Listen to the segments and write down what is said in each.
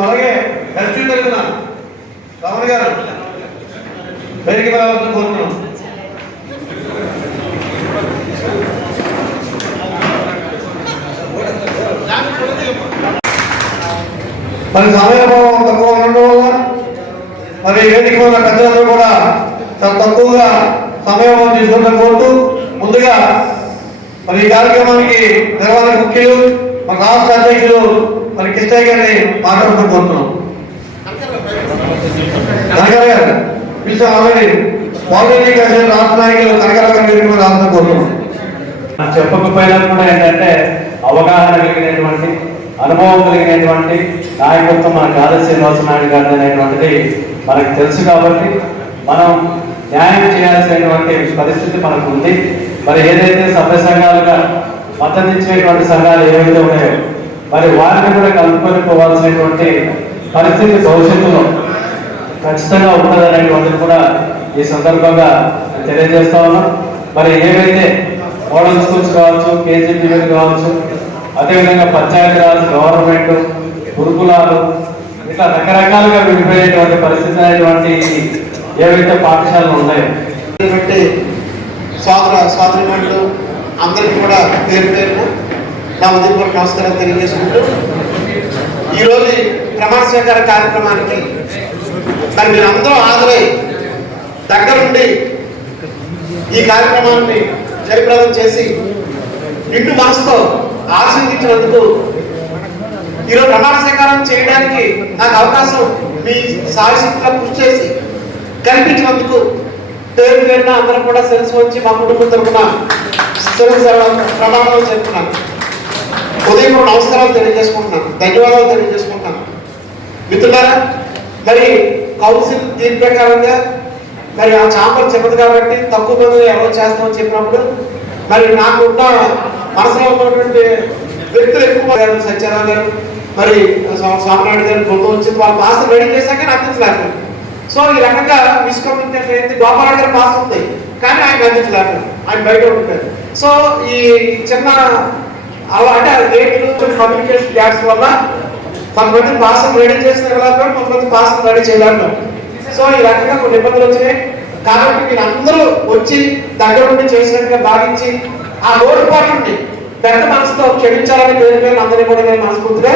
అలాగే ఎస్టీ తరఫున రమణ గారు. వేదిక మీద కోరుతున్నాం మరి సమయభావం తక్కువ ఉండడం వల్ల మరి వేదిక మీద పెద్దలందరూ కూడా చాలా తక్కువగా సమయం తీసుకుంటాం కోరుతూ ముందుగా మరి ఈ కార్యక్రమానికి నిర్వహణ ముఖ్యులు మన రాష్ట్ర అధ్యక్షులు మరి కృష్ణయ్య గారిని మాట్లాడుతూ కోరుతున్నాం. కనకర గారు పిలిచాం ఆల్రెడీ పాలిటెక్నిక్ కౌన్సిల్ రాష్ట్ర నాయకులు కనకర గారి వేదిక రాష్ట్రం కోరుతున్నాం చెప్పకపోయినా కూడా ఏంటంటే అవగాహన కలిగినటువంటి అనుభవం కలిగినటువంటి నాయకత్వం మన కాదా శ్రీనివాస నాయుడు గారు అనేటువంటిది మనకు తెలుసు కాబట్టి మనం న్యాయం చేయాల్సినటువంటి పరిస్థితి మనకు ఉంది. మరి ఏదైతే సభ్య సంఘాలుగా మద్దతు ఇచ్చినటువంటి సంఘాలు ఏవైతే ఉన్నాయో మరి వారిని కూడా కలుపుకొని పోవాల్సినటువంటి పరిస్థితి భవిష్యత్తులో ఖచ్చితంగా ఉంటుందనేటువంటిది కూడా ఈ సందర్భంగా తెలియజేస్తా ఉన్నాం. మరి ఏవైతే మోడల్ స్కూల్స్ కావచ్చు కేజీపీ కావచ్చు అదేవిధంగా పంచాయతీరాజ్ గవర్నమెంట్ గురుకులాలు ఇట్లా రకరకాలుగా విడిపోయేటువంటి పరిస్థితి అనేటువంటి ఏవైతే పాఠశాలలు ఉన్నాయో సోదర సోదరిమణులు అందరికీ కూడా పేరు పేరు నా ఉదయపూర్వక నమస్కారం తెలియజేసుకుంటూ ఈరోజు ఈ ప్రమాణ స్వీకార కార్యక్రమానికి మరి మీరు అందరూ హాజరై దగ్గరుండి ఈ కార్యక్రమాన్ని జయప్రదం చేసి నిండు మనసుతో ఆశీర్వదించినందుకు ఈరోజు ప్రమాణ స్వీకారం చేయడానికి నాకు అవకాశం మీ సాయశక్తిగా కృషి చేసి కల్పించినందుకు పేరు పేరున అందరం కూడా సెల్స్ వచ్చి మా కుటుంబం తరఫున సెల్స్ ప్రమాణాలు చెప్తున్నాను. ఉదయం కూడా నమస్కారాలు తెలియజేసుకుంటున్నాను. ధన్యవాదాలు తెలియజేసుకుంటున్నాను. మిత్రులారా మరి కౌన్సిల్ దీని ప్రకారంగా మరి ఆ చాంబర్ చెప్పదు కాబట్టి తక్కువ మంది ఎవరో చేస్తామని చెప్పినప్పుడు మరి నాకు ఉన్న మనసులో ఉన్నటువంటి వ్యక్తులు ఎక్కువ గారు సత్యనారాయణ గారు మరి స్వా- స్వామినాయుడు గారు గుర్తు వచ్చి వాళ్ళ పాస్ రెడీ చేశాక నాకు అందించలేకపోయింది సో ఈ రకంగా మిస్కమ్యూనికేషన్ అయింది గోపాల్ గారు పాస్ ఉంది. కానీ ఆయన అందించలేకపోయింది ఆయన బయట ఉంటారు సో ఈ చిన్న అలా అంటే రేట్లు కమ్యూనికేషన్ గ్యాప్స్ వల్ల కొంతమంది పాస్ రెడీ చేసిన వెళ్ళాలి కొంతమంది పాస్ రెడీ చేయలేము సో ఈ రకంగా కొన్ని ఇబ్బందులు వచ్చినాయి. కాబట్టి మీరు అందరూ వచ్చి దగ్గర ఉండి చేసినట్టుగా భావించి ఆ లోటుపాటు నుండి పెద్ద మనసుతో క్షమించాలని పేరు పేరు అందరినీ కూడా నేను మనస్ఫూర్తిగా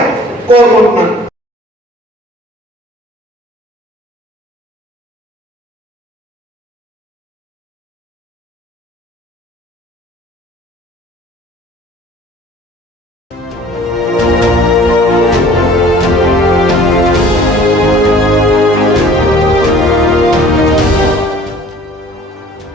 కోరుకుంటున్నాను.